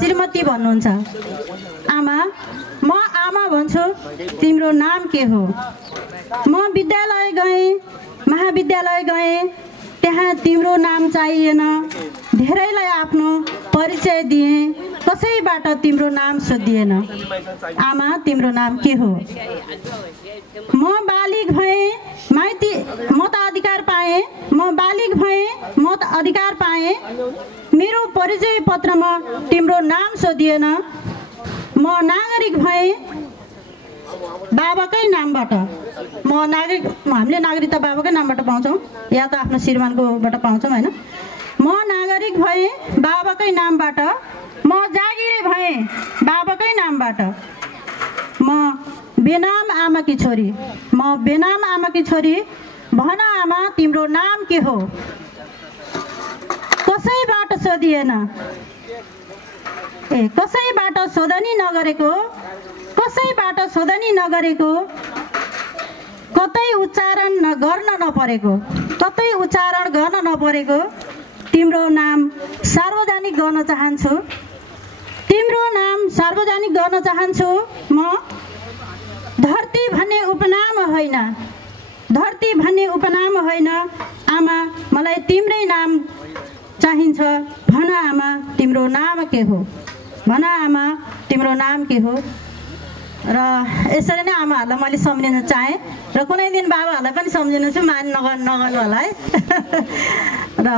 श्रीमती भन्नुहुन्छ। आमा, म आमा भन्छु, तिम्रो नाम के हो? म विद्यालय गएँ, महाविद्यालय गएँ, त्यहाँ तिम्रो नाम चाहिएन। धेरैलाई आफ्नो परिचय दिएँ, कसैबाट तिम्रो नाम सोधिएन। आमा, तिम्रो नाम के हो? म बालिग भएँ, माइती मताधिकार पाएँ। म बालिग भएँ, मत अधिकार पाएँ। मेरो परिचय पत्रमा तिम्रो नाम सोधिएन। म नागरिक भएँ बाबाकै नामबाट। हामीले नागरिकता बाबाकै नामबाट पाउँछौँ या त आफ्नो श्रीमानकोबाट पाउँछौँ होइन। म नागरिक भएँ बाबाकै नामबाट। म जागिरे भएँ बाबाकै नामबाट। म बेनाम आमाकी छोरी। म बेनाम आमाकी छोरी। भन आमा, तिम्रो नाम के हो? कसैबाट सोधिएन। कसैबाट सोधनी नगरेको, कसैबाट सोधनी नगरेको, कतै उच्चारण गर्न नपरेको, कतै उच्चारण गर्न नपरेको तिम्रो नाम सार्वजनिक गर्न चाहन्छु। तिम्रो नाम सार्वजनिक गर्न चाहन्छु। म धरती भन्ने उपनाम होइन, धरती भन्ने उपनाम होइन। आमा, मलाई तिम्रै नाम चाहिन्छ। भन आमा, तिम्रो नाम के हो? भन आमा, तिम्रो नाम के हो? र यसरी नै आमाहरूलाई मैले सम्झिन चाहेँ र कुनै दिन बाबाहरूलाई पनि सम्झिनु छु, मान नगर्नु होला है। र